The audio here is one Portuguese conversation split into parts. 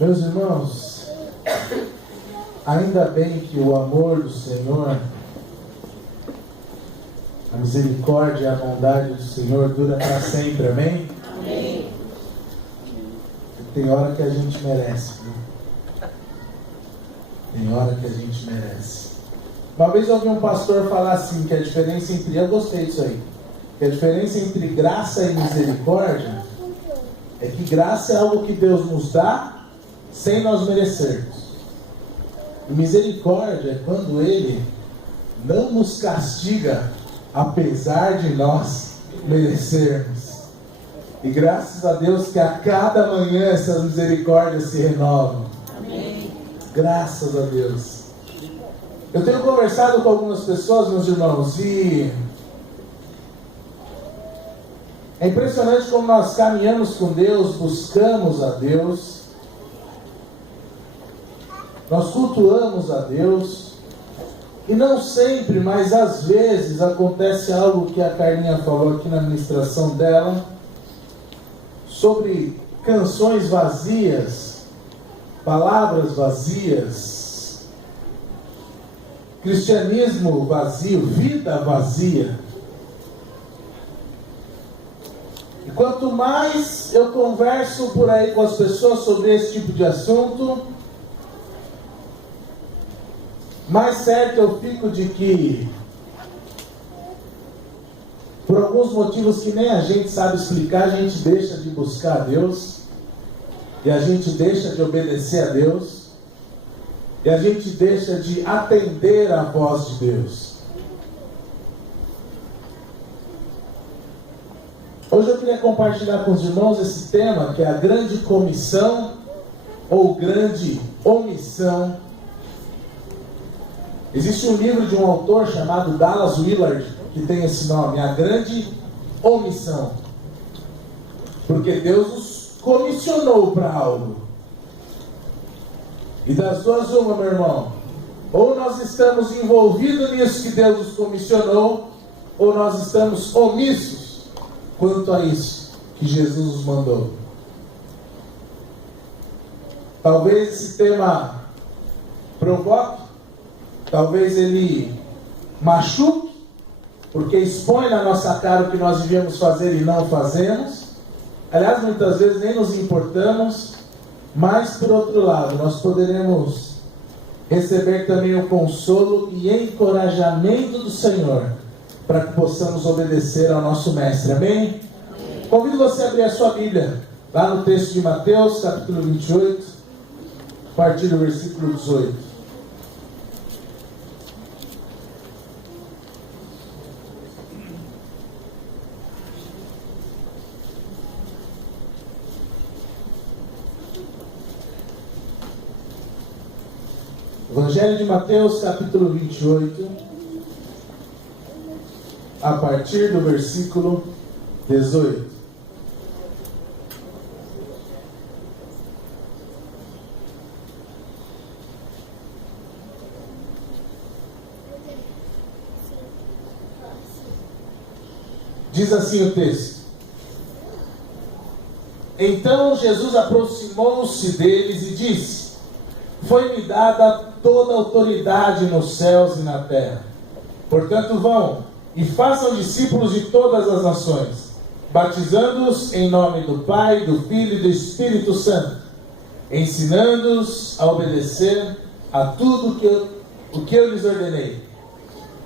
Meus irmãos, ainda bem que o amor do Senhor, a misericórdia e a bondade do Senhor dura para sempre, amém? Amém. Tem hora que a gente merece, viu? Tem hora que a gente merece. Uma vez eu ouvi um pastor falar assim, que a diferença entre, eu gostei disso aí, que a diferença entre graça e misericórdia é que graça é algo que Deus nos dá sem nós merecermos. E misericórdia é quando Ele não nos castiga apesar de nós merecermos. E graças a Deus que a cada manhã essas misericórdias se renovam. Amém. Graças a Deus. Eu tenho conversado com algumas pessoas, meus irmãos, e é impressionante como nós caminhamos com Deus, buscamos a Deus, nós cultuamos a Deus, e não sempre, mas às vezes acontece algo que a Carlinha falou aqui na ministração dela, sobre canções vazias, palavras vazias, cristianismo vazio, vida vazia. E quanto mais eu converso por aí com as pessoas sobre esse tipo de assunto, mais certo eu fico de que, por alguns motivos que nem a gente sabe explicar, a gente deixa de buscar a Deus, e a gente deixa de obedecer a Deus, e a gente deixa de atender à voz de Deus. Hoje eu queria compartilhar com os irmãos esse tema, que é a grande comissão ou grande omissão. Existe um livro de um autor chamado Dallas Willard, que tem esse nome, A Grande Omissão. Porque Deus nos comissionou para algo. E das duas uma, meu irmão. Ou nós estamos envolvidos nisso que Deus nos comissionou, ou nós estamos omissos quanto a isso que Jesus nos mandou. Talvez esse tema provoque, talvez ele machuque, porque expõe na nossa cara o que nós devíamos fazer e não fazemos. Aliás, muitas vezes nem nos importamos, mas por outro lado, nós poderemos receber também o consolo e encorajamento do Senhor, para que possamos obedecer ao nosso Mestre, amém? Convido você a abrir a sua Bíblia, lá no texto de Mateus, capítulo 28, a partir do versículo 18. Evangelho de Mateus, capítulo 28, a partir do versículo 18. Diz assim o texto: Então Jesus aproximou-se deles e disse: Foi-me dada toda a autoridade nos céus e na terra. Portanto, vão e façam discípulos de todas as nações, batizando-os em nome do Pai, do Filho e do Espírito Santo, ensinando-os a obedecer a tudo o que eu lhes ordenei.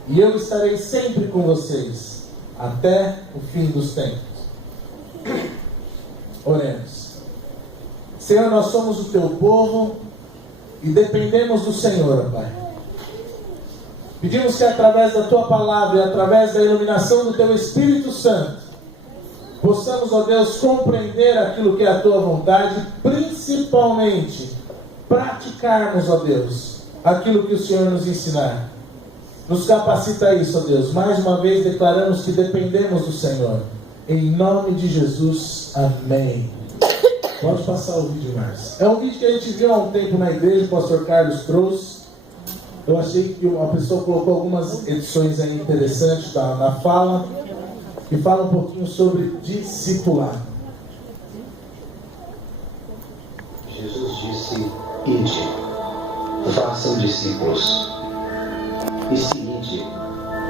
E eu estarei sempre com vocês, até o fim dos tempos. Oremos. Senhor, nós somos o teu povo e dependemos do Senhor, Pai. Pedimos que através da tua palavra e através da iluminação do teu Espírito Santo, possamos, ó Deus, compreender aquilo que é a tua vontade, principalmente praticarmos, ó Deus, aquilo que o Senhor nos ensinar. Nos capacita a isso, ó Deus. Mais uma vez declaramos que dependemos do Senhor. Em nome de Jesus, amém. Pode passar o vídeo, Márcio. É um vídeo que a gente viu há um tempo na igreja, o pastor Carlos trouxe. Eu achei que uma pessoa colocou algumas edições aí interessantes na fala, que fala um pouquinho sobre discipulado. Jesus disse disse: ide, façam discípulos. E se ide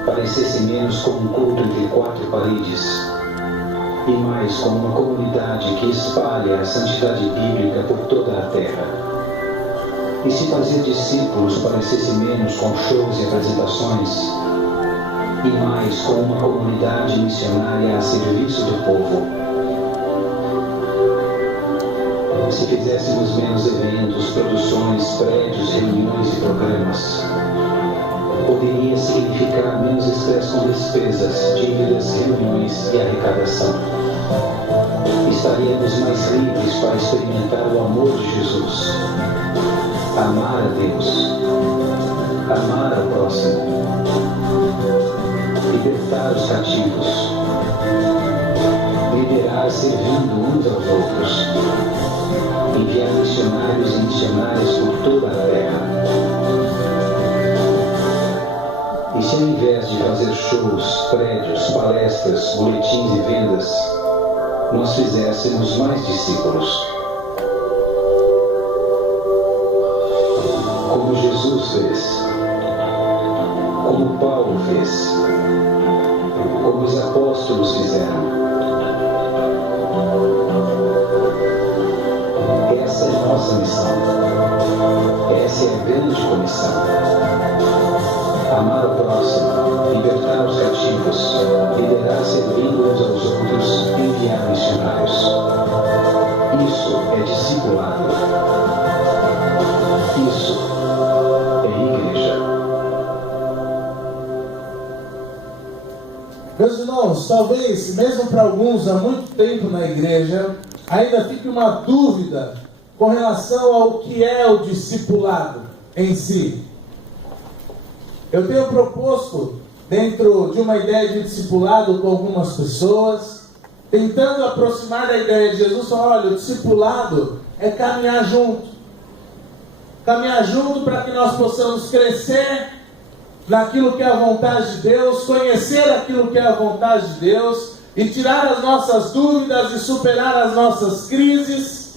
parecesse menos como um culto entre quatro paredes, e mais como uma comunidade que espalha a santidade bíblica por toda a terra. E se fazer discípulos parecesse menos com shows e apresentações, e mais com uma comunidade missionária a serviço do povo. Se fizéssemos menos eventos, produções, prédios, reuniões e programas, poderia significar menos estresse com despesas, dívidas, reuniões e arrecadação. Estaríamos mais livres para experimentar o amor de Jesus, amar a Deus, amar ao próximo, libertar os cativos, liderar servindo uns aos outros, enviar missionários e missionárias por toda a terra. E se ao invés de fazer shows, prédios, palestras, boletins e vendas, nós fizéssemos mais discípulos? Como Jesus fez, como Paulo fez, como os apóstolos fizeram. Essa é a nossa missão. Essa é a grande comissão. Amar o próximo, libertar os cativos, liderar servindo uns aos outros, enviar missionários. Isso é discipulado. Isso é igreja. Meus irmãos, talvez, mesmo para alguns há muito tempo na igreja, ainda fique uma dúvida com relação ao que é o discipulado em si. Eu tenho proposto, dentro de uma ideia de discipulado com algumas pessoas, tentando aproximar da ideia de Jesus, olha, o discipulado é caminhar junto. Caminhar junto para que nós possamos crescer naquilo que é a vontade de Deus, conhecer aquilo que é a vontade de Deus, e tirar as nossas dúvidas e superar as nossas crises,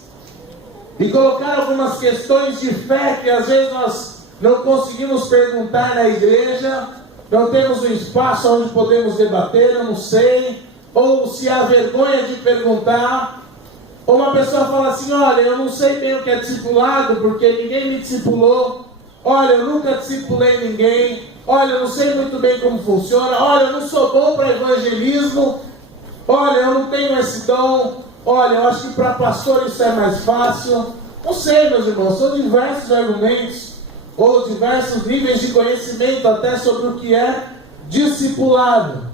e colocar algumas questões de fé que às vezes nós não conseguimos perguntar na igreja, não temos um espaço onde podemos debater, eu não sei, ou se há vergonha de perguntar, ou uma pessoa fala assim, olha, eu não sei bem o que é discipulado, porque ninguém me discipulou, olha, eu nunca discipulei ninguém, olha, eu não sei muito bem como funciona, olha, eu não sou bom para evangelismo, olha, eu não tenho esse dom, olha, eu acho que para pastor isso é mais fácil. Não sei, meus irmãos, são diversos argumentos, ou diversos níveis de conhecimento até sobre o que é discipulado.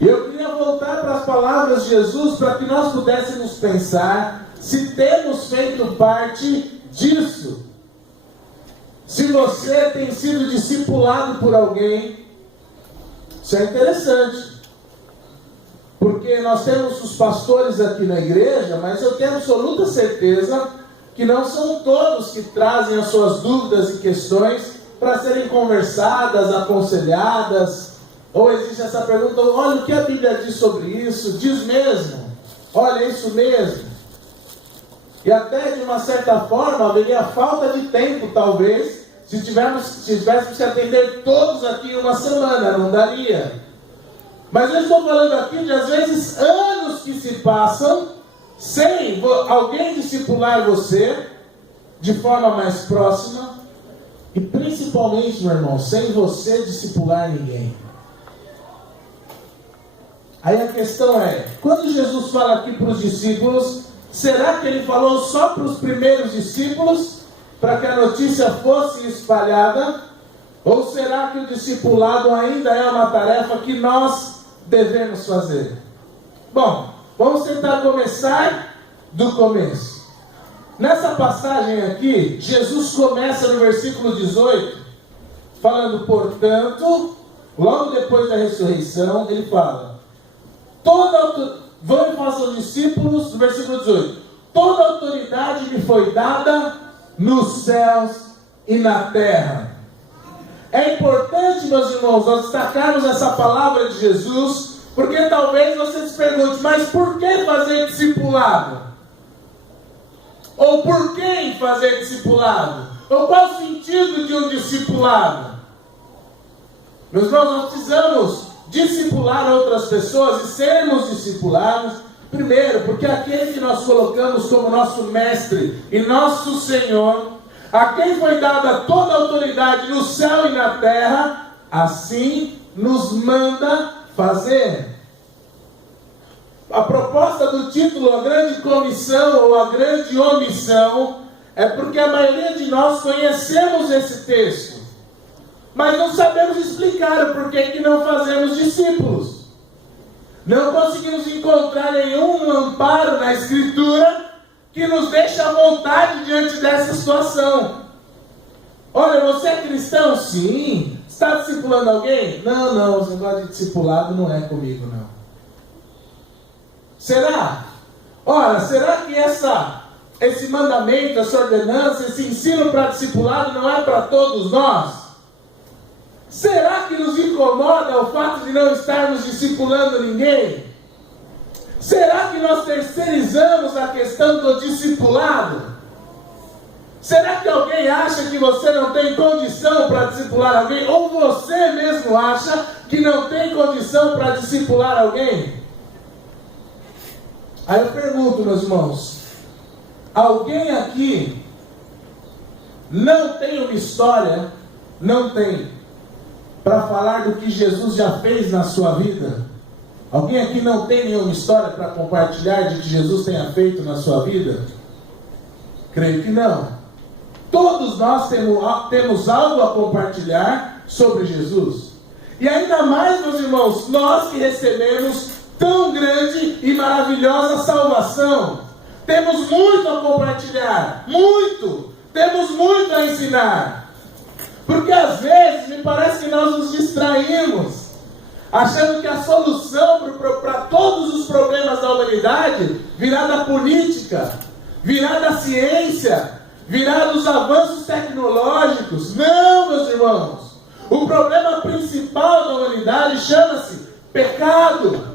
E eu queria voltar para as palavras de Jesus para que nós pudéssemos pensar se temos feito parte disso. Se você tem sido discipulado por alguém, isso é interessante. Porque nós temos os pastores aqui na igreja, mas eu tenho absoluta certeza que não são todos que trazem as suas dúvidas e questões para serem conversadas, aconselhadas. Ou existe essa pergunta, olha, o que a Bíblia diz sobre isso? Diz mesmo? Olha, é isso mesmo? E até de uma certa forma haveria falta de tempo, talvez, se tivéssemos que atender todos aqui em uma semana, não daria. Mas eu estou falando aqui de, às vezes, anos que se passam sem alguém discipular você de forma mais próxima e principalmente, meu irmão, sem você discipular ninguém. Aí a questão é, quando Jesus fala aqui para os discípulos, será que ele falou só para os primeiros discípulos, para que a notícia fosse espalhada? Ou será que o discipulado ainda é uma tarefa que nós devemos fazer? Bom, vamos tentar começar do começo. Nessa passagem aqui, Jesus começa no versículo 18, falando, portanto, logo depois da ressurreição, ele fala, vão e façam discípulos, no versículo 18, toda autoridade me foi dada nos céus e na terra. É importante, meus irmãos, nós destacarmos essa palavra de Jesus, porque talvez você se pergunte, mas por que fazer discipulado? Ou por quem fazer discipulado? Ou qual o sentido de um discipulado? Meus irmãos, nós precisamos discipular outras pessoas e sermos discipulados. Primeiro, porque aquele que nós colocamos como nosso mestre e nosso Senhor, a quem foi dada toda a autoridade no céu e na terra, assim nos manda fazer. A proposta do título, a grande comissão ou a grande omissão, é porque a maioria de nós conhecemos esse texto, mas não sabemos explicar o porquê que não fazemos discípulos. Não conseguimos encontrar nenhum amparo na Escritura que nos deixe à vontade diante dessa situação. Olha, você é cristão? Sim. Está discipulando alguém? Não, esse negócio de discipulado não é comigo, não. Será? Ora, será que esse mandamento, essa ordenança, esse ensino para discipulado não é para todos nós? Será que nos incomoda o fato de não estarmos discipulando ninguém? Será que nós terceirizamos a questão do discipulado? Será que alguém acha que você não tem condição para discipular alguém? Ou você mesmo acha que não tem condição para discipular alguém? Aí eu pergunto, meus irmãos, alguém aqui não tem uma história, não tem, para falar do que Jesus já fez na sua vida? Alguém aqui não tem nenhuma história para compartilhar de que Jesus tenha feito na sua vida? Creio que não. Todos nós temos algo a compartilhar sobre Jesus. E ainda mais, meus irmãos, nós que recebemos tão grande e maravilhosa salvação. Temos muito a compartilhar. Muito. Temos muito a ensinar. Porque às vezes me parece que nós nos distraímos, achando que a solução para todos os problemas da humanidade virá da política, virá da ciência, virá dos avanços tecnológicos. Não, meus irmãos. O problema principal da humanidade chama-se pecado.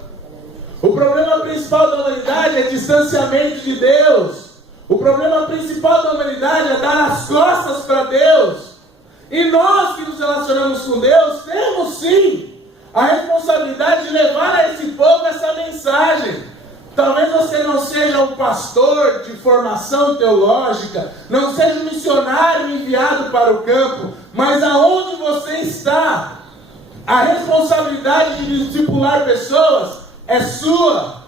O problema principal da humanidade é distanciamento de Deus. O problema principal da humanidade é dar as costas para Deus. E nós que nos relacionamos com Deus, temos sim a responsabilidade de levar a esse povo essa mensagem. Talvez você não seja um pastor de formação teológica, não seja um missionário enviado para o campo, mas aonde você está, a responsabilidade de discipular pessoas é sua.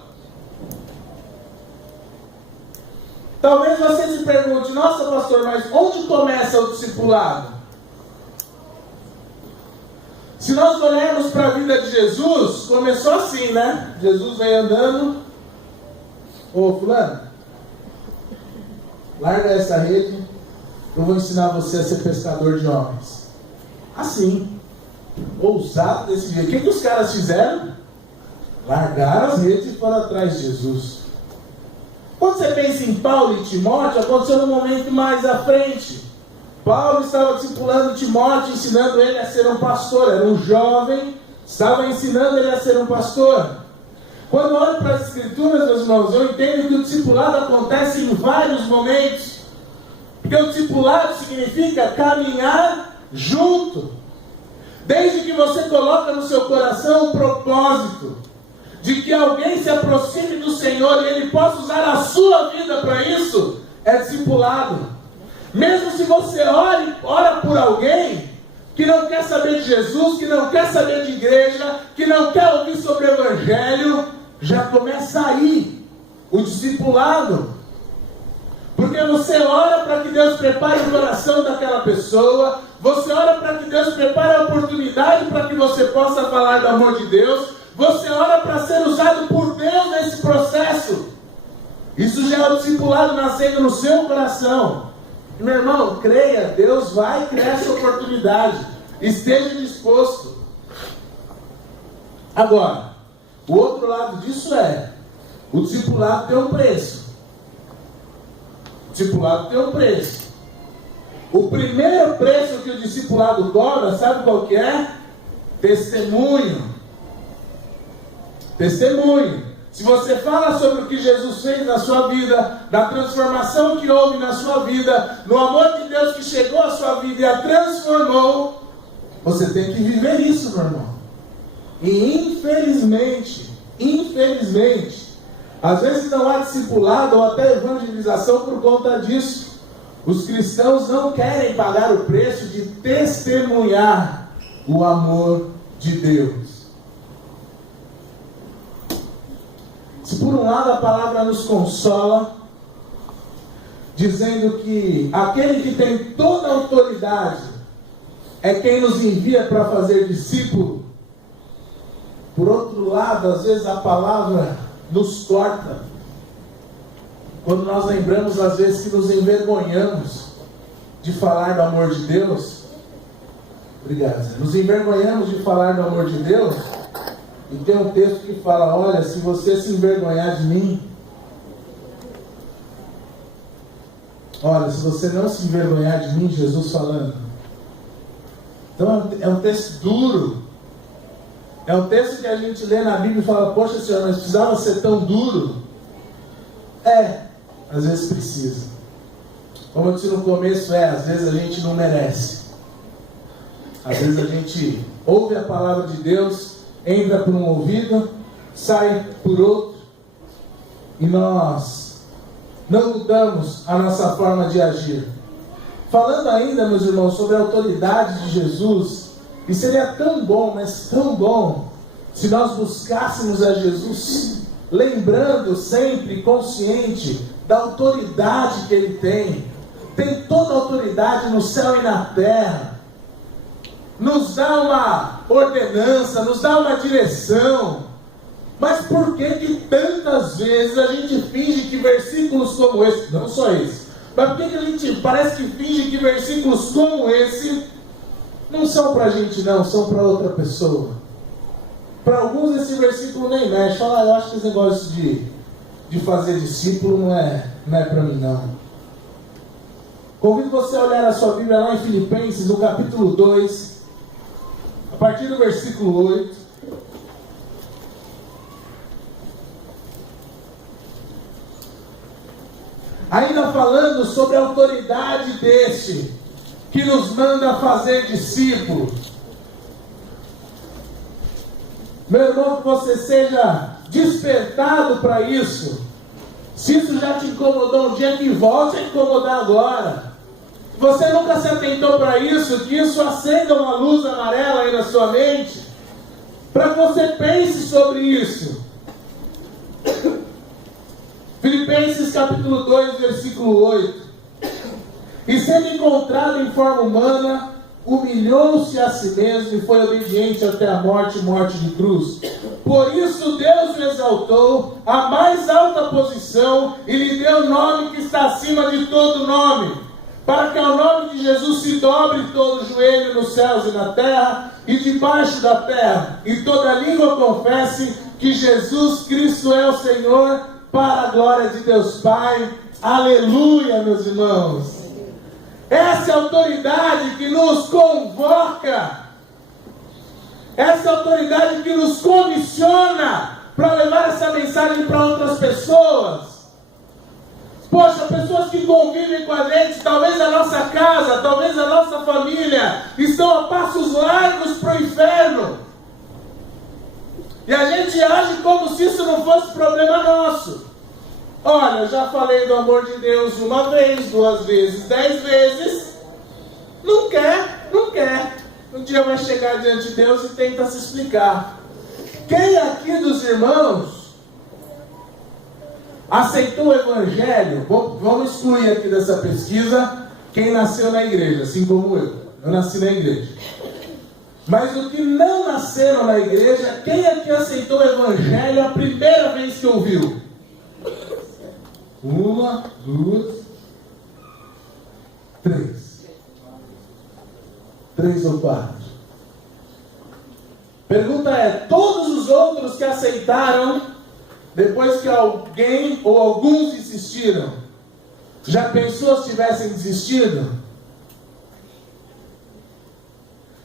Talvez você se pergunte: nossa, pastor, mas onde começa o discipulado? Se nós olharmos para a vida de Jesus, começou assim, né? Jesus veio andando. Ô fulano, larga essa rede, eu vou ensinar você a ser pescador de homens. Assim, ousado desse jeito. O que os caras fizeram? Largaram as redes e foram atrás de Jesus. Quando você pensa em Paulo e Timóteo, aconteceu num momento mais à frente. Paulo estava discipulando Timóteo, ensinando ele a ser um pastor. Era um jovem, estava ensinando ele a ser um pastor. Quando eu olho para as Escrituras, meus irmãos, eu entendo que o discipulado acontece em vários momentos. Porque o discipulado significa caminhar junto. Desde que você coloca no seu coração o propósito de que alguém se aproxime do Senhor e Ele possa usar a sua vida para isso, é discipulado. Mesmo se você ora por alguém que não quer saber de Jesus, que não quer saber de igreja, que não quer ouvir sobre o Evangelho, já começa aí o discipulado. Porque você ora para que Deus prepare o coração daquela pessoa, você ora para que Deus prepare a oportunidade para que você possa falar do amor de Deus, você ora para ser usado por Deus nesse processo. Isso já é o discipulado nascendo no seu coração. Meu irmão, creia, Deus vai criar essa oportunidade. Esteja disposto. Agora, o outro lado disso é: o discipulado tem um preço. O discipulado tem um preço. O primeiro preço que o discipulado cobra, sabe qual que é? Testemunho. Testemunho. se você fala sobre o que Jesus fez na sua vida, da transformação que houve na sua vida, no amor de Deus que chegou à sua vida e a transformou, você tem que viver isso, meu irmão. E infelizmente, às vezes não há discipulado ou até evangelização por conta disso. Os cristãos não querem pagar o preço de testemunhar o amor de Deus. Se por um lado a palavra nos consola, dizendo que aquele que tem toda a autoridade é quem nos envia para fazer discípulo, por outro lado, às vezes a palavra nos corta, quando nós lembramos às vezes que nos envergonhamos de falar do amor de Deus. Obrigado. Nos envergonhamos de falar do amor de Deus. E tem um texto que fala: olha, se você se envergonhar de mim, olha, se você não se envergonhar de mim, Jesus falando. Então é um texto duro. É um texto que a gente lê na Bíblia e fala: poxa Senhor, mas precisava ser tão duro? Às vezes precisa. Como eu disse no começo, às vezes a gente não merece. Às vezes a gente ouve a palavra de Deus, entra por um ouvido, sai por outro, e nós não mudamos a nossa forma de agir. Falando ainda, meus irmãos, sobre a autoridade de Jesus, e seria tão bom, mas tão bom, se nós buscássemos a Jesus, lembrando sempre, consciente da autoridade que Ele tem toda a autoridade no céu e na terra, nos dá uma ordenança, nos dá uma direção. Mas por que tantas vezes a gente finge que versículos como esse, não só esse, mas por que a gente parece que finge que versículos como esse não são para a gente, não, são para outra pessoa? Para alguns esse versículo nem mexe. Fala: eu acho que esse negócio de fazer discípulo não é para mim, não. Convido você a olhar a sua Bíblia lá em Filipenses, no capítulo 2, a partir do versículo 8. Ainda falando sobre a autoridade deste, que nos manda fazer discípulos. Meu irmão, que você seja despertado para isso. Se isso já te incomodou um dia, que volte a incomodar agora. Você nunca se atentou para isso, que isso acenda uma luz amarela aí na sua mente, para que você pense sobre isso. Filipenses capítulo 2, versículo 8. E sendo encontrado em forma humana, humilhou-se a si mesmo e foi obediente até a morte de cruz. Por isso Deus o exaltou à mais alta posição e lhe deu o nome que está acima de todo nome, para que ao nome de Jesus se dobre todo o joelho nos céus e na terra e debaixo da terra, e toda língua confesse que Jesus Cristo é o Senhor, para a glória de Deus Pai. Aleluia, meus irmãos. Essa é a autoridade que nos convoca, essa é a autoridade que nos comissiona para levar essa mensagem para outras pessoas. Poxa, pessoas que convivem com a gente, talvez a nossa casa, talvez a nossa família, estão a passos largos para o inferno. E a gente age como se isso não fosse problema nosso. Olha, eu já falei do amor de Deus uma vez, 2 vezes, 10 vezes. Não quer. Um dia vai chegar diante de Deus e tenta se explicar. Quem aqui dos irmãos aceitou o Evangelho? Vamos excluir aqui dessa pesquisa quem nasceu na igreja, assim como eu. Eu nasci na igreja. Mas os que não nasceram na igreja, quem aqui aceitou o Evangelho a primeira vez que ouviu? 1, 2, 3. 3 ou 4. Pergunta é: todos os outros que aceitaram, depois que alguém ou alguns desistiram, já pensou se tivessem desistido?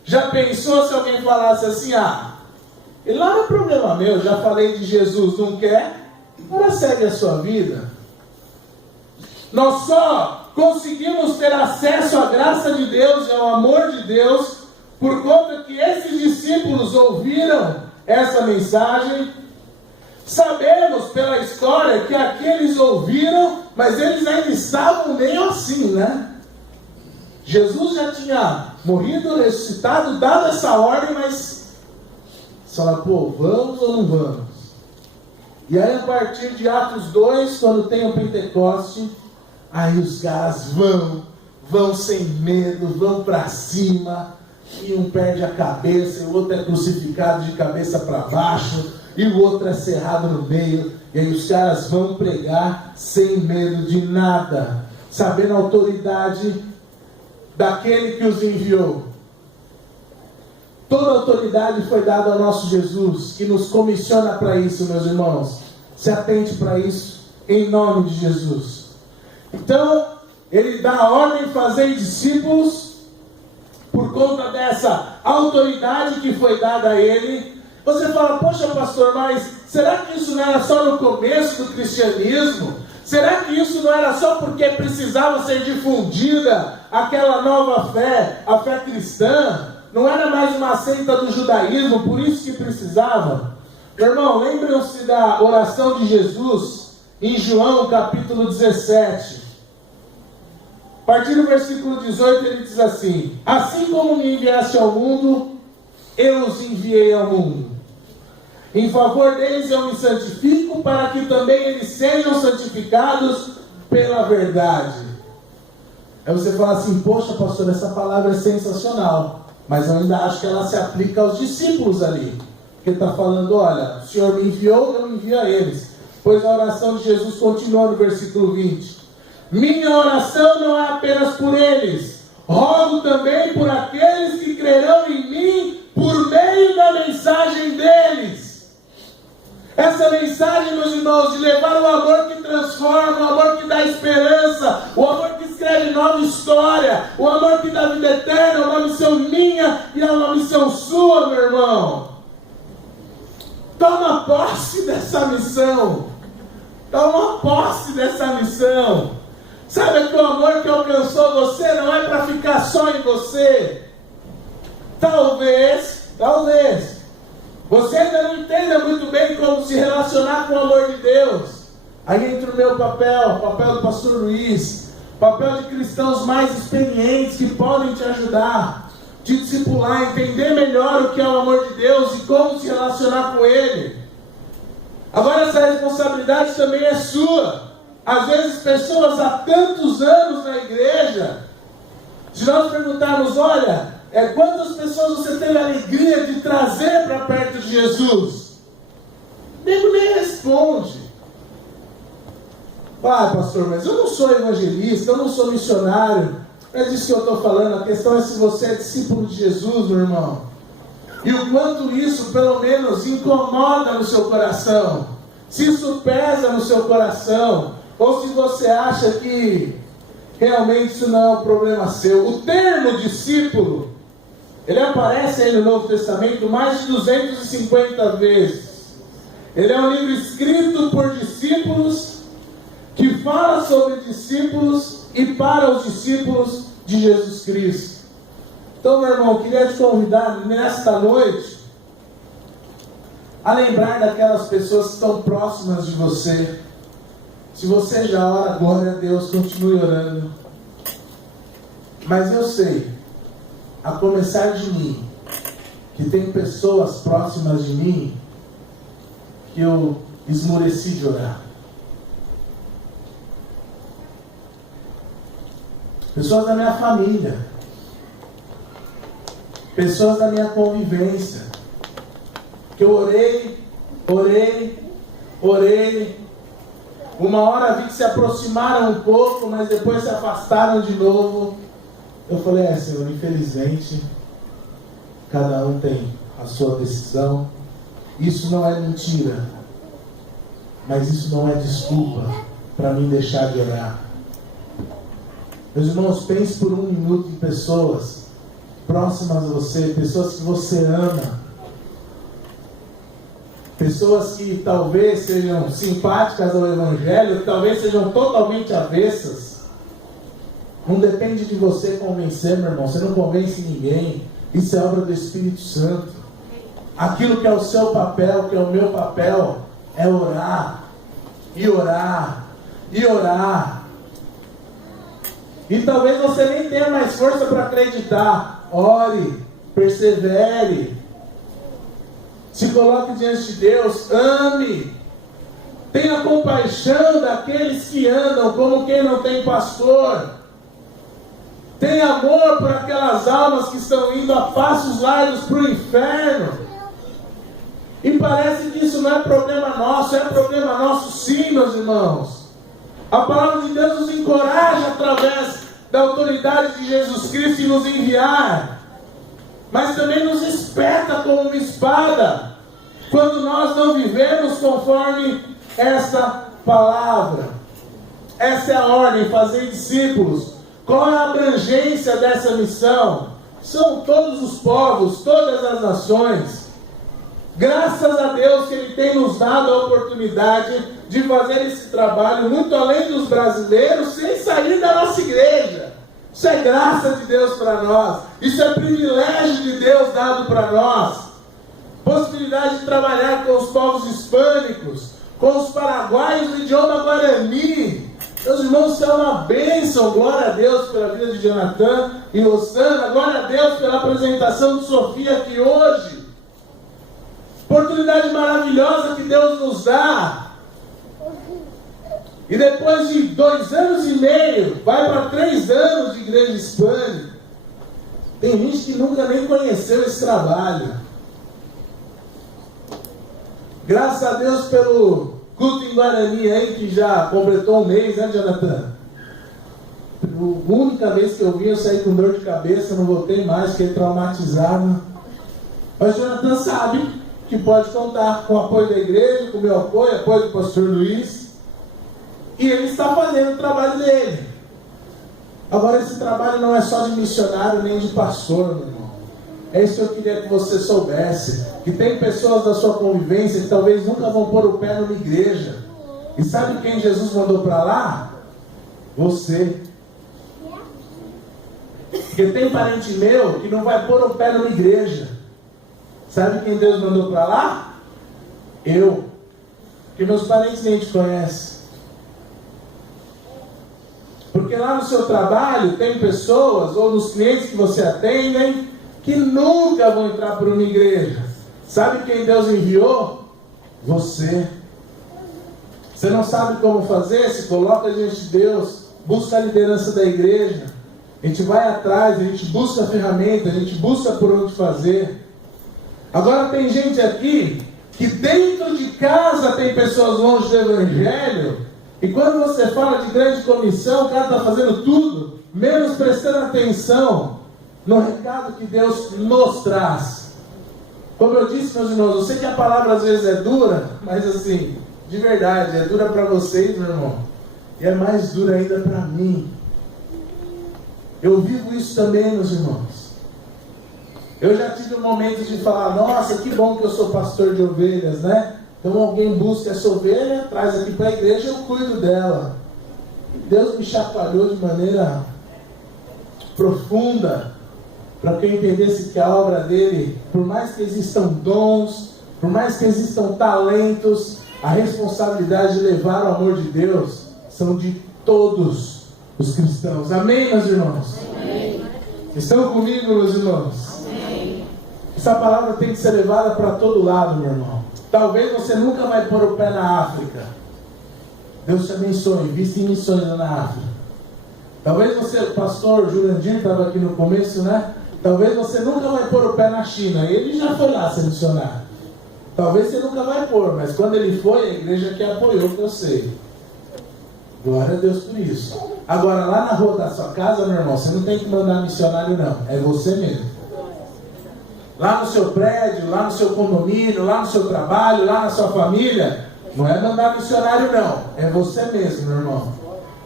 Já pensou se alguém falasse assim: ele não é problema meu, já falei de Jesus, não quer? Agora segue a sua vida. Nós só conseguimos ter acesso à graça de Deus e ao amor de Deus por conta que esses discípulos ouviram essa mensagem. Sabemos pela história que aqueles ouviram, mas eles ainda estavam meio assim, né? Jesus já tinha morrido, ressuscitado, dado essa ordem, mas fala, pô, vamos ou não vamos? E aí a partir de Atos 2, quando tem o Pentecoste, aí os caras vão sem medo, vão para cima, e um perde a cabeça, e o outro é crucificado de cabeça para baixo, e o outro é cerrado no meio, e aí os caras vão pregar sem medo de nada, sabendo a autoridade daquele que os enviou. Toda a autoridade foi dada ao nosso Jesus, que nos comissiona para isso, meus irmãos. Se atente para isso, em nome de Jesus. Então, ele dá a ordem de fazer discípulos, por conta dessa autoridade que foi dada a ele. Você fala, poxa pastor, mas será que isso não era só no começo do cristianismo? Será que isso não era só porque precisava ser difundida aquela nova fé, a fé cristã? Não era mais uma seita do judaísmo, por isso que precisava? Meu irmão, lembram-se da oração de Jesus em João capítulo 17. A partir do versículo 18 ele diz assim: assim como me enviaste ao mundo, eu os enviei ao mundo. Em favor deles eu me santifico, para que também eles sejam santificados pela verdade. Aí você fala assim, poxa pastor, essa palavra é sensacional, mas eu ainda acho que ela se aplica aos discípulos ali. Porque está falando, olha, o Senhor me enviou, eu envio a eles. Pois a oração de Jesus continua no versículo 20. Minha oração não é apenas por eles, rogo também por aqueles que crerão em mim por meio da mensagem deles. Essa mensagem, meus irmãos, de levar o amor que transforma, o amor que dá esperança, o amor que escreve nova história, o amor que dá vida eterna, é uma missão minha e é uma missão sua, meu irmão. Toma posse dessa missão. Toma posse dessa missão. Sabe que o amor que alcançou você não é para ficar só em você. Talvez, você ainda não entenda muito bem como se relacionar com o amor de Deus. Aí entra o meu papel, o papel do pastor Luiz, papel de cristãos mais experientes que podem te ajudar, te discipular, entender melhor o que é o amor de Deus e como se relacionar com Ele. Agora essa responsabilidade também é sua. Às vezes pessoas há tantos anos na igreja, se nós perguntarmos, olha, quantas pessoas você teve a alegria de trazer para perto de Jesus? Nem responde. Pastor, mas eu não sou evangelista, eu não sou missionário. Não é disso que eu estou falando. A questão é se você é discípulo de Jesus, meu irmão. E o quanto isso, pelo menos, incomoda no seu coração. Se isso pesa no seu coração. Ou se você acha que realmente isso não é um problema seu. O termo discípulo, ele aparece aí no Novo Testamento mais de 250 vezes. Ele é um livro escrito por discípulos, que fala sobre discípulos e para os discípulos de Jesus Cristo. Então, meu irmão, eu queria te convidar nesta noite a lembrar daquelas pessoas que estão próximas de você. Se você já ora, glória a Deus, continue orando. Mas eu sei, a começar de mim, que tem pessoas próximas de mim que eu esmoreci de orar. Pessoas da minha família, pessoas da minha convivência, que eu orei. Uma hora vi que se aproximaram um pouco, mas depois se afastaram de novo. Eu falei, Senhor, infelizmente, cada um tem a sua decisão. Isso não é mentira, mas isso não é desculpa para mim deixar de orar. Meus irmãos, pense por um minuto em pessoas próximas a você, pessoas que você ama, pessoas que talvez sejam simpáticas ao Evangelho, talvez sejam totalmente avessas. Não depende de você convencer, meu irmão. Você não convence ninguém. Isso é obra do Espírito Santo. Aquilo que é o seu papel, que é o meu papel, é orar, e orar, e orar. E talvez você nem tenha mais força para acreditar. Ore, persevere, se coloque diante de Deus, ame, tenha compaixão daqueles que andam como quem não tem pastor. Tenha amor por aquelas almas que estão indo a passos largos para o inferno. E parece que isso não é problema nosso, é problema nosso sim, meus irmãos. A palavra de Deus nos encoraja através da autoridade de Jesus Cristo em nos enviar, mas também nos espeta como uma espada, quando nós não vivemos conforme essa palavra. Essa é a ordem, fazer discípulos. Qual é a abrangência dessa missão? São todos os povos, todas as nações. Graças a Deus que Ele tem nos dado a oportunidade de fazer esse trabalho muito além dos brasileiros, sem sair da nossa igreja. Isso é graça de Deus para nós. Isso é privilégio de Deus dado para nós. Possibilidade de trabalhar com os povos hispânicos, com os paraguaios do idioma guarani. Meus irmãos, isso é uma bênção. Glória a Deus pela vida de Jonathan e Rosana. Glória a Deus pela apresentação de Sofia aqui hoje. Oportunidade maravilhosa que Deus nos dá. E depois de 2 anos e meio, vai para 3 anos de igreja hispânica. Tem gente que nunca nem conheceu esse trabalho. Graças a Deus pelo culto em Guarani aí, que já completou 1 mês, né, Jonathan? A única vez que eu vim, eu saí com dor de cabeça, não voltei mais, fiquei traumatizado. Mas Jonathan sabe que pode contar com o apoio da igreja, com o meu apoio do pastor Luiz. E ele está fazendo o trabalho dele. Agora, esse trabalho não é só de missionário nem de pastor, meu irmão. É isso que eu queria que você soubesse. Que tem pessoas da sua convivência que talvez nunca vão pôr o pé numa igreja. E sabe quem Jesus mandou para lá? Você. Porque tem parente meu que não vai pôr o pé numa igreja. Sabe quem Deus mandou para lá? Eu. Porque meus parentes nem te conhecem. Porque lá no seu trabalho tem pessoas, ou nos clientes que você atende, que nunca vão entrar por uma igreja. Sabe quem Deus enviou? Você. Você não sabe como fazer? Se coloca diante de Deus, busca a liderança da igreja. A gente vai atrás, a gente busca a ferramenta, a gente busca por onde fazer. Agora tem gente aqui que dentro de casa tem pessoas longe do Evangelho. E quando você fala de grande comissão, o cara está fazendo tudo, menos prestando atenção no recado que Deus nos traz. Como eu disse, meus irmãos, eu sei que a palavra às vezes é dura, mas assim, de verdade, é dura para vocês, meu irmão. E é mais dura ainda para mim. Eu vivo isso também, meus irmãos. Eu já tive momentos de falar, nossa, que bom que eu sou pastor de ovelhas, né? Então alguém busca essa ovelha, traz aqui para a igreja, eu cuido dela. E Deus me chacoalhou de maneira profunda, para que eu entendesse que a obra dele, por mais que existam dons, por mais que existam talentos, a responsabilidade de levar o amor de Deus são de todos os cristãos. Amém, meus irmãos? Amém. Estão comigo, meus irmãos? Amém. Essa palavra tem que ser levada para todo lado, meu irmão. Talvez você nunca vai pôr o pé na África. Deus te abençoe, viste em missões na África. Talvez você, o pastor Jurandir estava aqui no começo, né? Talvez você nunca vai pôr o pé na China. Ele já foi lá ser missionário. Talvez você nunca vai pôr, mas quando ele foi, a igreja que apoiou, que eu sei. Glória a Deus por isso. Agora, lá na rua da sua casa, meu irmão, você não tem que mandar missionário, não. É você mesmo. Lá no seu prédio, lá no seu condomínio, lá no seu trabalho, lá na sua família, não é mandar missionário, não. É você mesmo, meu irmão.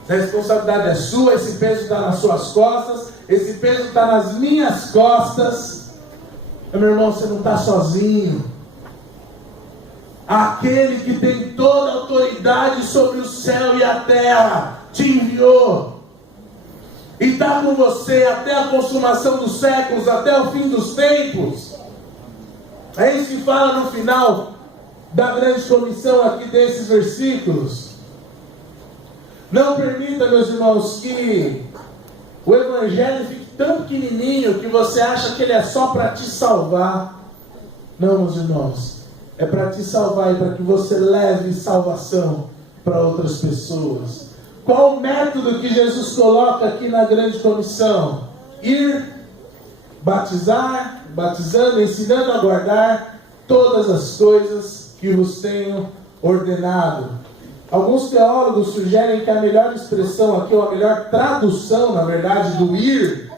A responsabilidade é sua, esse peso está nas suas costas, esse peso está nas minhas costas. Meu irmão, você não está sozinho. Aquele que tem toda a autoridade sobre o céu e a terra te enviou. E está com você até a consumação dos séculos, até o fim dos tempos. É isso que fala no final da grande comissão aqui desses versículos. Não permita, meus irmãos, que o Evangelho fique tão pequenininho que você acha que ele é só para te salvar. Não, meus irmãos, é para te salvar e para que você leve salvação para outras pessoas. Qual o método que Jesus coloca aqui na grande comissão? Ir, batizar, batizando, ensinando a guardar todas as coisas que vos tenho ordenado. Alguns teólogos sugerem que a melhor expressão aqui, ou a melhor tradução, na verdade, do ir,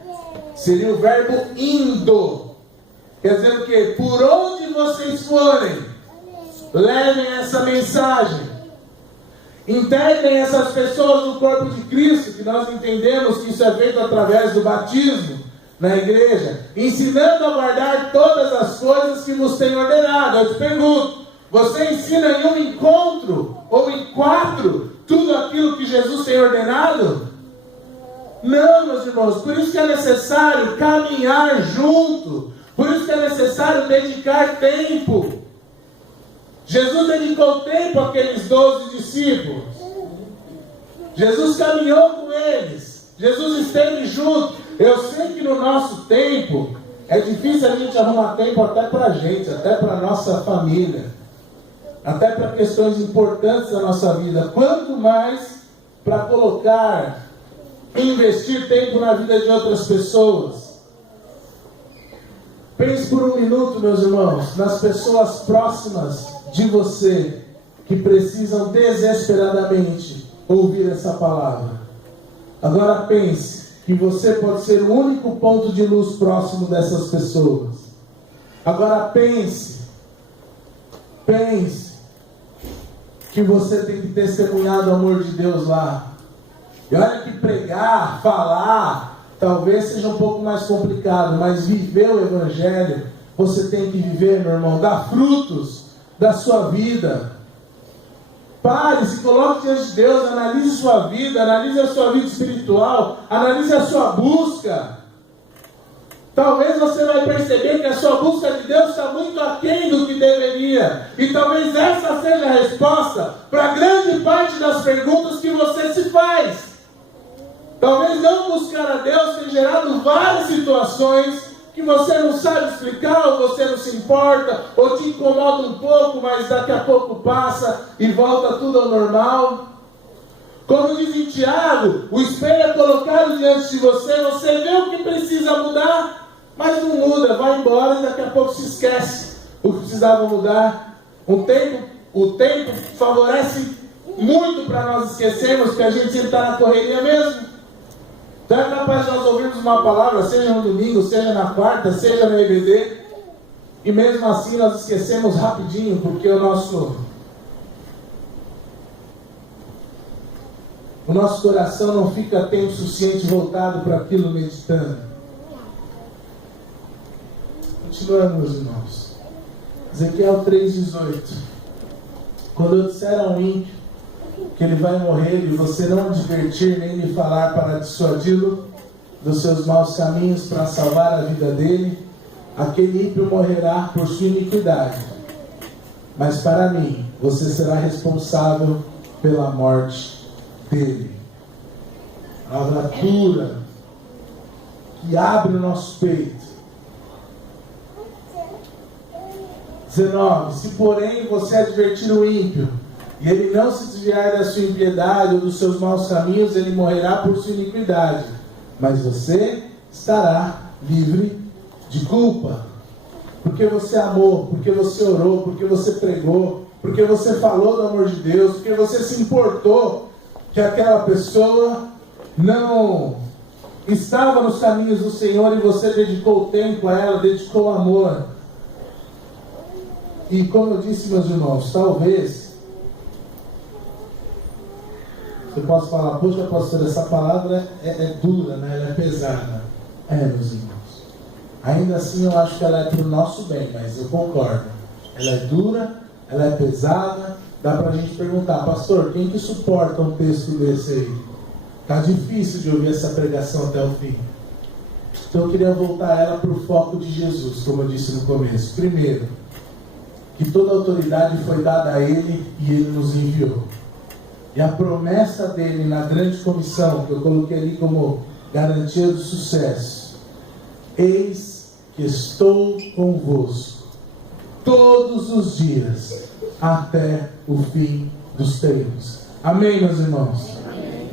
seria o verbo indo. Quer dizer o quê? Por onde vocês forem, levem essa mensagem. Integrem essas pessoas no corpo de Cristo, que nós entendemos que isso é feito através do batismo na igreja, ensinando a guardar todas as coisas que vos tenho ordenado. Eu te pergunto, você ensina em um encontro ou em 4 tudo aquilo que Jesus tem ordenado? Não, meus irmãos. Por isso que é necessário caminhar junto. Por isso que é necessário dedicar tempo. Jesus dedicou tempo àqueles 12 discípulos. Jesus caminhou com eles. Jesus esteve junto. Eu sei que no nosso tempo é difícil a gente arrumar tempo até para a gente, até para a nossa família, até para questões importantes da nossa vida. Quanto mais para colocar, investir tempo na vida de outras pessoas. Pense por um minuto, meus irmãos, nas pessoas próximas de você, que precisam desesperadamente ouvir essa palavra. Agora pense que você pode ser o único ponto de luz próximo dessas pessoas. Agora pense que você tem que testemunhar do amor de Deus lá. E olha que pregar, falar, talvez seja um pouco mais complicado, mas viver o Evangelho, você tem que viver, meu irmão, dar frutos da sua vida. Pare, se coloque diante de Deus, analise sua vida, analise a sua vida espiritual, analise a sua busca. Talvez você vai perceber que a sua busca de Deus está muito aquém do que deveria. E talvez essa seja a resposta para grande parte das perguntas que você se faz. Talvez não buscar a Deus tenha gerado várias situações que você não sabe explicar, ou você não se importa, ou te incomoda um pouco, mas daqui a pouco passa e volta tudo ao normal. Como diz em Tiago, o espelho é colocado diante de você, você vê o que precisa mudar, mas não muda, vai embora e daqui a pouco se esquece o que precisava mudar. O tempo favorece muito para nós esquecermos, porque a gente sempre está na correria mesmo. Então é capaz de nós ouvirmos uma palavra, seja no domingo, seja na quarta, seja no EBD, e mesmo assim nós esquecemos rapidinho, porque o nosso coração não fica tempo suficiente voltado para aquilo meditando. Continuando, meus irmãos. Ezequiel 3,18. Quando eu disser ao ímpio que ele vai morrer e você não advertir nem lhe falar para dissuadi-lo dos seus maus caminhos para salvar a vida dele, aquele ímpio morrerá por sua iniquidade. Mas para mim, você será responsável pela morte dele. Palavra dura que abre o nosso peito. 19. Se porém você advertir o ímpio e ele não se desviar da sua impiedade ou dos seus maus caminhos, ele morrerá por sua iniquidade, mas você estará livre de culpa. Porque você amou, porque você orou, porque você pregou, porque você falou do amor de Deus, porque você se importou que aquela pessoa não estava nos caminhos do Senhor e você dedicou tempo a ela, dedicou amor. E como eu disse, meus irmãos, talvez eu posso falar, poxa, pastor, essa palavra é dura, né? Ela é pesada. Meus irmãos, ainda assim eu acho que ela é para o nosso bem, mas eu concordo. Ela é dura, ela é pesada. Dá para a gente perguntar: pastor, quem que suporta um texto desse aí? Está difícil de ouvir essa pregação até o fim. Então eu queria voltar ela para o foco de Jesus, como eu disse no começo. Primeiro, que toda a autoridade foi dada a Ele e Ele nos enviou. E a promessa dele na grande comissão, que eu coloquei ali como garantia do sucesso: eis que estou convosco todos os dias até o fim dos tempos. Amém, meus irmãos? Amém.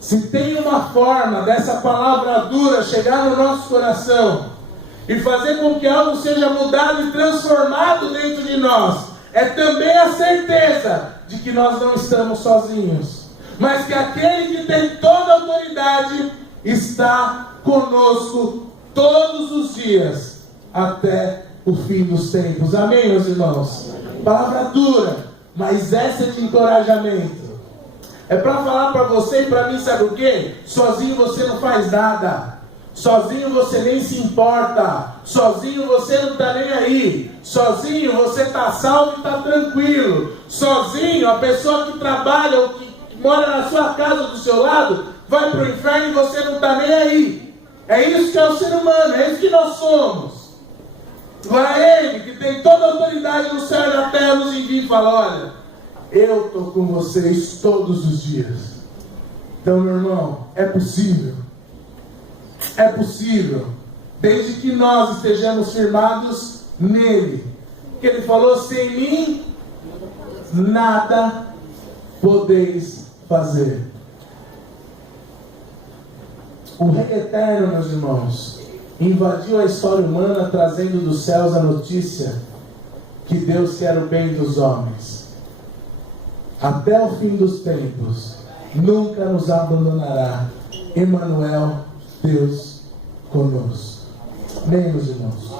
Se tem uma forma dessa palavra dura chegar no nosso coração e fazer com que algo seja mudado e transformado dentro de nós, é também a certeza de que nós não estamos sozinhos, mas que aquele que tem toda a autoridade está conosco todos os dias até o fim dos tempos. Amém, meus irmãos? Palavra dura, mas essa é de encorajamento. É para falar para você e para mim, sabe o quê? Sozinho você não faz nada. Sozinho você nem se importa. Sozinho você não está nem aí. Sozinho você está salvo e está tranquilo. Sozinho a pessoa que trabalha ou que mora na sua casa do seu lado vai para o inferno e você não está nem aí. É isso que é o ser humano, é isso que nós somos. Vai Ele, que tem toda a autoridade no céu e na terra, nos envia e fala: olha, eu estou com vocês todos os dias. Então, meu irmão, é possível. É possível, desde que nós estejamos firmados nele. Que Ele falou: sem mim nada podeis fazer. O Rei Eterno, meus irmãos, invadiu a história humana, trazendo dos céus a notícia que Deus quer o bem dos homens. Até o fim dos tempos, nunca nos abandonará. Emmanuel, Deus conosco. Amém, meus irmãos?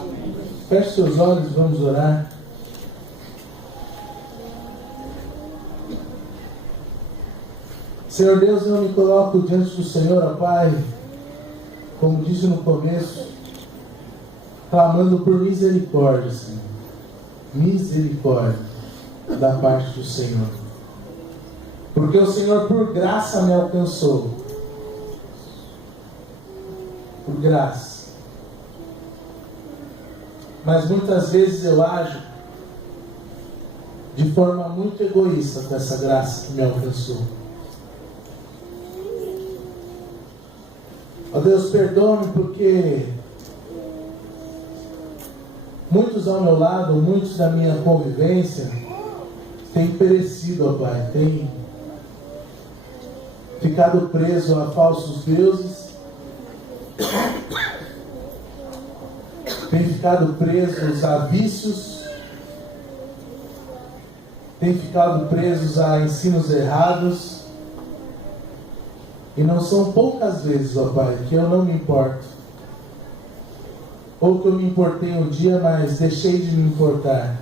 Feche seus olhos, vamos orar. Senhor Deus, eu me coloco diante do Senhor, ó Pai, como disse no começo, clamando por misericórdia, Senhor. Misericórdia da parte do Senhor. Porque o Senhor, por graça, me alcançou. Por graça. Mas muitas vezes eu ajo de forma muito egoísta com essa graça que me alcançou. Ó Deus, perdoa-me porque muitos ao meu lado, muitos da minha convivência têm perecido, ó Pai, têm ficado preso a falsos deuses, têm ficado presos a vícios, têm ficado presos a ensinos errados. E não são poucas vezes, ó Pai, que eu não me importo. Ou que eu me importei um dia, mas deixei de me importar.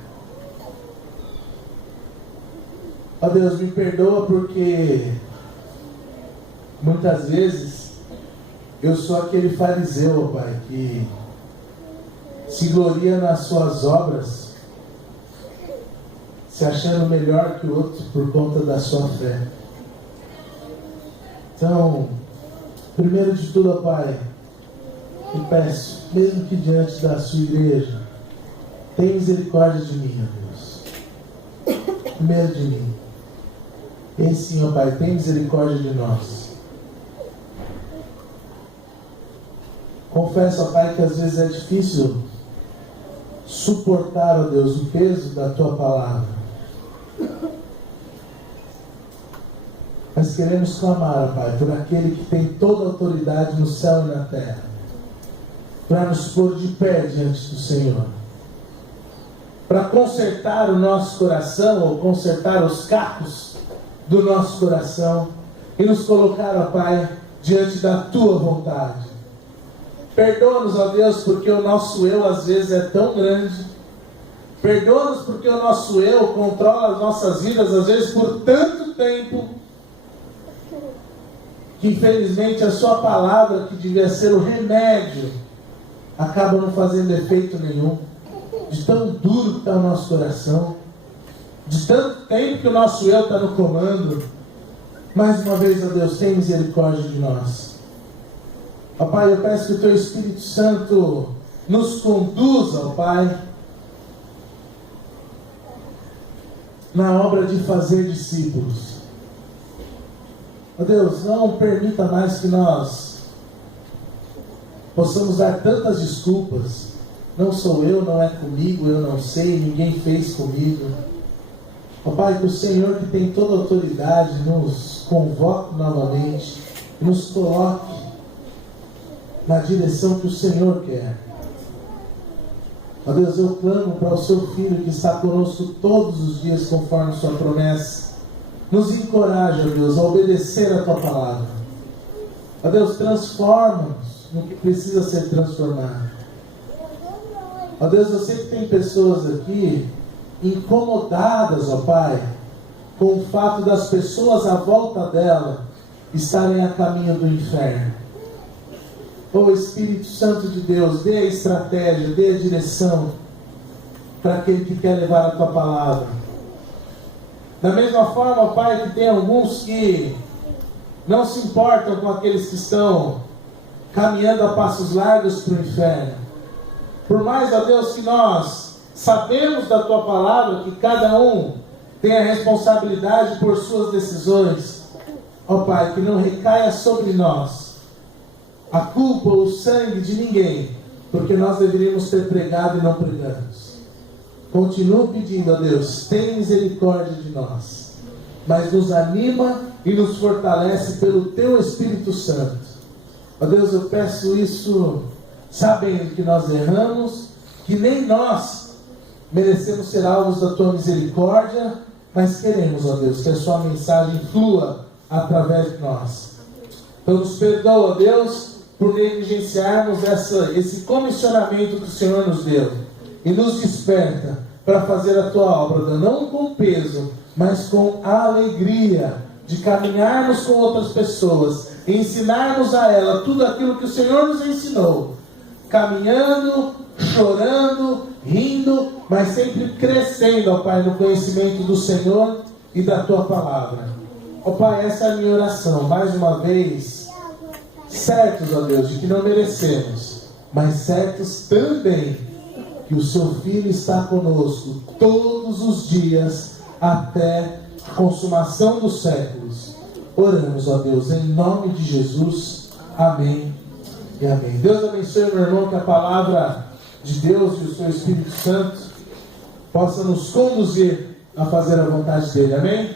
Ó Deus, me perdoa porque muitas vezes eu sou aquele fariseu, ó Pai, que se gloria nas suas obras, se achando melhor que o outro por conta da sua fé. Então, primeiro de tudo, ó Pai, eu peço, mesmo que diante da sua igreja, tenha misericórdia de mim, ó Deus. Primeiro de mim. E sim, ó Pai, tenha misericórdia de nós. Confesso, ó Pai, que às vezes é difícil suportar, ó Deus, o peso da Tua palavra. Mas queremos clamar, ó Pai, por aquele que tem toda a autoridade no céu e na terra, para nos pôr de pé diante do Senhor, para consertar o nosso coração, ou consertar os cacos do nosso coração, e nos colocar, ó Pai, diante da Tua vontade. Perdoa-nos, ó Deus, porque o nosso eu às vezes é tão grande. Perdoa-nos porque o nosso eu controla as nossas vidas às vezes por tanto tempo, que infelizmente a Sua palavra, que devia ser o remédio, acaba não fazendo efeito nenhum. de tão duro que está o nosso coração, de tanto tempo que o nosso eu está no comando. Mais uma vez, ó Deus, tem misericórdia de nós. Ó Pai, eu peço que o Teu Espírito Santo nos conduza, ó Pai, na obra de fazer discípulos. Ó Deus, não permita mais que nós possamos dar tantas desculpas. Não sou eu, não é comigo, eu não sei, ninguém fez comigo. Ó Pai, que o Senhor, que tem toda a autoridade, nos convoque novamente, nos coloque na direção que o Senhor quer. Ó Deus, eu clamo para o Seu Filho que está conosco todos os dias, conforme Sua promessa. Nos encoraja, ó Deus, a obedecer a Tua palavra. Ó Deus, transforma-nos no que precisa ser transformado. Ó Deus, eu sei que tem pessoas aqui incomodadas, ó Pai, com o fato das pessoas à volta dela estarem a caminho do inferno. Ó Espírito Santo de Deus, dê a estratégia, dê a direção para aquele que quer levar a Tua palavra. Da mesma forma, ó Pai, que tem alguns que não se importam com aqueles que estão caminhando a passos largos para o inferno. Por mais, ó Deus, que nós sabemos da Tua palavra que cada um tem a responsabilidade por suas decisões, ó Pai, que não recaia sobre nós a culpa ou o sangue de ninguém, porque nós deveríamos ter pregado e não pregamos. Continuo pedindo a Deus, tenha misericórdia de nós, mas nos anima e nos fortalece pelo Teu Espírito Santo. Ó Deus, eu peço isso sabendo que nós erramos, que nem nós merecemos ser alvos da Tua misericórdia, mas queremos, ó Deus, que a Sua mensagem flua através de nós. Então nos perdoa, Deus, por negligenciarmos esse comissionamento que o Senhor nos deu, e nos desperta para fazer a Tua obra, não com peso, mas com alegria, de caminharmos com outras pessoas, e ensinarmos a ela tudo aquilo que o Senhor nos ensinou, caminhando, chorando, rindo, mas sempre crescendo, ó Pai, no conhecimento do Senhor e da Tua palavra. Ó Pai, essa é a minha oração, mais uma vez, certos, ó Deus, de que não merecemos, mas certos também que o Seu Filho está conosco todos os dias até a consumação dos séculos. Oramos, ó Deus, em nome de Jesus. Amém e amém. Deus abençoe, meu irmão, que a palavra de Deus e o Seu Espírito Santo possa nos conduzir a fazer a vontade dEle. Amém?